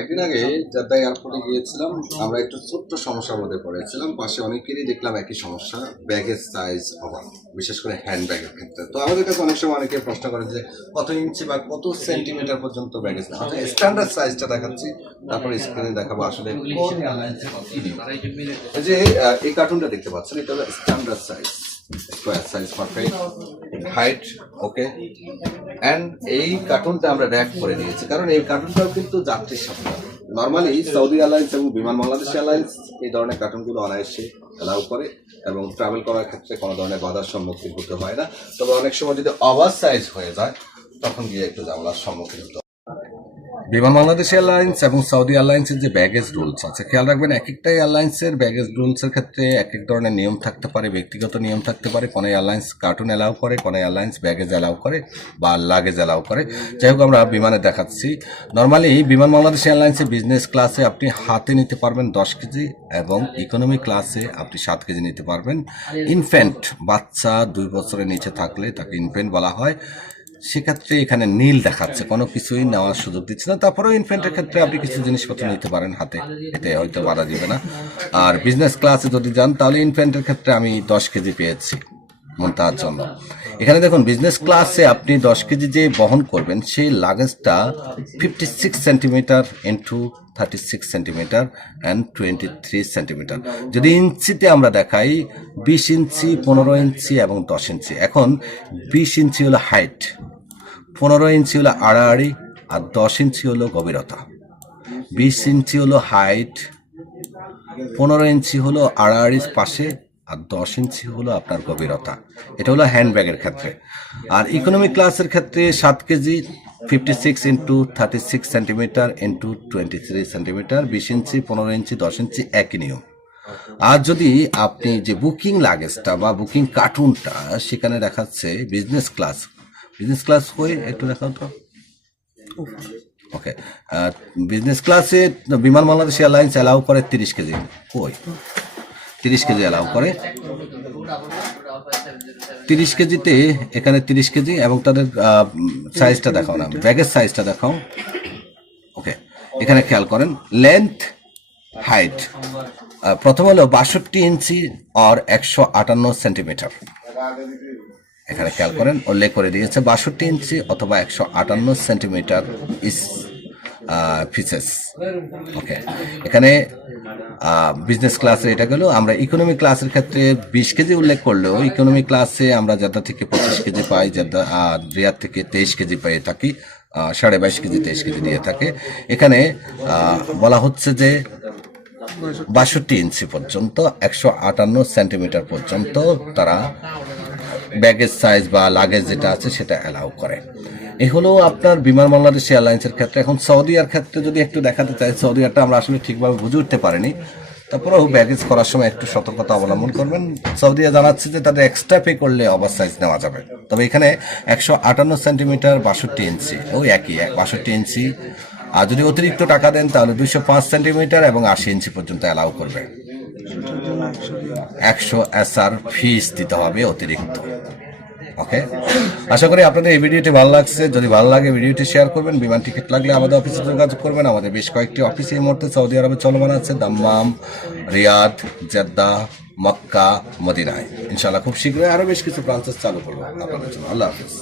একদিন আগে জেদ্দা এয়ারপোর্টে গিয়েছিলাম। আমরা একটু ছোট্ট সমস্যার মধ্যে পড়েছিলাম। পাশে অনেকেরই দেখলাম একই সমস্যা, ব্যাগেজ সাইজ অভাব, বিশেষ করে হ্যান্ড ব্যাগের ক্ষেত্রে। তো আমাদের কাছে অনেক সময় অনেকে প্রশ্ন করে যে কত ইঞ্চি বা কত সেন্টিমিটার পর্যন্ত ব্যাগেজ নেওয়া যায়। স্ট্যান্ডার্ড সাইজটা দেখাচ্ছি, তারপরে স্ক্রিনে দেখাবো আসলে কোন এয়ারলাইন্সে কত নিয়ম। এই যে এই কার্টুনটা দেখতে পাচ্ছেন, এটা হলো standard size, square size, perfect height, okay. And এই কার্টুনটা আমরা র্যাপ করে নিয়েছি, কারণ এই কার্টুনটাও কিন্তু যাত্রীর সাথে। নর্মালি সৌদি এয়ারলাইন্স এবং বিমান বাংলাদেশ এয়ারলাইন্স এই ধরনের কার্টুনগুলো অনায়াসে অ্যালাউ করে এবং ট্রাভেল করার ক্ষেত্রে কোনো ধরনের বাধার সম্মুখীন হতে হয় না। তবে অনেক সময় যদি ওভার সাইজ হয়ে যায় তখন গিয়ে একটু ঝামেলার সম্মুখীন হতে হয়। বিমান বাংলাদেশ এয়ারলাইন্স এবং সৌদি এয়ারলাইন্সের যে ব্যাগেজ রুলস আছে, খেয়াল রাখবেন এক একটা এয়ারলাইন্সের ব্যাগেজ রুলসের ক্ষেত্রে এক এক ধরনের নিয়ম থাকতে পারে, ব্যক্তিগত নিয়ম থাকতে পারে। কোনো এয়ারলাইন্স কার্টুন অ্যালাউ করে, কোনো এয়ারলাইন্স ব্যাগেজ অ্যালাউ করে বা লাগেজ অ্যালাউ করে। যাই হোক, আমরা বিমানে দেখাচ্ছি। নর্মালি বিমান বাংলাদেশ এয়ারলাইন্সে বিজনেস ক্লাসে আপনি হাতে নিতে পারবেন 10 কেজি এবং ইকোনমি ক্লাসে আপনি 7 কেজি নিতে পারবেন। ইনফ্যান্ট, বাচ্চা 2 বছরের নিচে থাকলে তাকে ইনফ্যান্ট বলা হয়। সেক্ষেত্রে এখানে নীল দেখাচ্ছে, কোনো কিছুই নেওয়ার সুযোগ দিচ্ছে না। তারপরেও ইনফ্যান্টের ক্ষেত্রে আপনি কিছু জিনিসপত্র নিতে পারেন হাতে, এতে হয়তো বাধা দিবে না। আর বিজনেস ক্লাসে যদি যান তাহলে ইনফ্যান্টের ক্ষেত্রে আমি 10 কেজি পেয়েছি মুনতাহার জন্য। এখানে দেখুন, বিজনেস ক্লাসে আপনি 10 কেজি যে বহন করবেন সেই লাগেজটা 56 centimetre into 36 centimetre and 23 centimetre. যদি ইঞ্চিতে আমরা দেখাই 20 ইঞ্চি, 15 ইঞ্চি এবং 10 ইঞ্চি। এখন 20 ইঞ্চি হলো হাইট, 15 ইঞ্চি হলো আড়াআড়ি, আর 10 ইঞ্চি হলো গভীরতা। 20 ইঞ্চি হলো হাইট, 15 ইঞ্চি হলো আড়াআড়ির পাশে, আর 10 ইঞ্চি হলো আপনার গভীরতা। এটা হলো হ্যান্ডব্যাগের ক্ষেত্রে। আর ইকোনমি ক্লাসের ক্ষেত্রে 7 KG, 56 into 36 centimetre into 23 centimetre, 20 ইঞ্চি, 15 ইঞ্চি, 10 ইঞ্চি, একই নিয়ম। আর যদি আপনি যে বুকিং লাগেজটা বা বুকিং কার্টুনটা সেখানে দেখাচ্ছে বিজনেস ক্লাস, বিজনেস ক্লাস হয়ে একটু দেখাও তো। ওকে, বিজনেস ক্লাসে বিমান বাংলাদেশ এয়ারলাইন্স অ্যালাউ করে 30 কেজি। কই 30 কেজি অ্যালাউ করে। 30 কেজিতে এখানে 30 কেজি এবং তাদের সাইজটা দেখাও না, ব্যাগের সাইজটা দেখাও। ওকে, এখানে খেয়াল করেন লেন্থ, হাইট। প্রথম হলো 62 ইঞ্চি আর 158 সেন্টিমিটার। এখানে খেয়াল করেন, উল্লেখ করে দিয়েছে 62 ইঞ্চি অথবা 158 সেন্টিমিটার ইস ফিসেস। ওকে, এখানে বিজনেস ক্লাসে এটা গেল। আমরা ইকোনমি ক্লাসের ক্ষেত্রে 20 কেজি উল্লেখ করলেও ইকোনমি ক্লাসে আমরা জেদ্দা থেকে 25 কেজি পাই, জেদ্দা রিয়াদ থেকে 23 কেজি পেয়ে থাকি, 22.5 কেজি 23 কেজি দিয়ে থাকে। এখানে বলা হচ্ছে যে 62 ইঞ্চি পর্যন্ত 158 সেন্টিমিটার পর্যন্ত তারা ব্যাগেজ সাইজ বা লাগেজ যেটা আছে সেটা অ্যালাউ করে। এই হলো আপনার বিমান বাংলাদেশ এয়ারলাইন্সের ক্ষেত্রে। এখন সৌদি এয়ার ক্ষেত্রে যদি একটু দেখাতে চাই, সৌদি এয়ারটা আমরা আসলে ঠিকভাবে বুঝে উঠতে পারিনি, তারপরেও ব্যাগেজ করার সময় একটু সতর্কতা অবলম্বন করবেন। সৌদি এয়ার জানাচ্ছে যে তাদের এক্সট্রা পে করলে ওভার সাইজ নেওয়া যাবে। তবে এখানে 158 সেন্টিমিটার, 62 ইঞ্চি, ওই একই 62 ইঞ্চি। আর যদি অতিরিক্ত টাকা দেন তাহলে 205 সেন্টিমিটার এবং 80 ইঞ্চি পর্যন্ত অ্যালাউ করবে। 100 SR ফিস দিতে হবে অতিরিক্ত। ওকে, আশা করি আপনাদের এই ভিডিওটি ভালো লাগছে। যদি ভালো লাগে ভিডিওটি শেয়ার করবেন। বিমান টিকিট লাগলে আমাদের অফিসে যোগাযোগ করবেন। আমাদের বেশ কয়েকটি অফিস এই মুহূর্তে সৌদি আরবে চলমান আছে, দাম্মাম, রিয়াদ, জেদ্দা, মক্কা, মদিনায়। ইনশাআল্লাহ খুব শীঘ্রই আরো বেশ কিছু ব্রাঞ্চেস চালু করবো আপনাদের জন্য। আল্লাহ হাফিজ।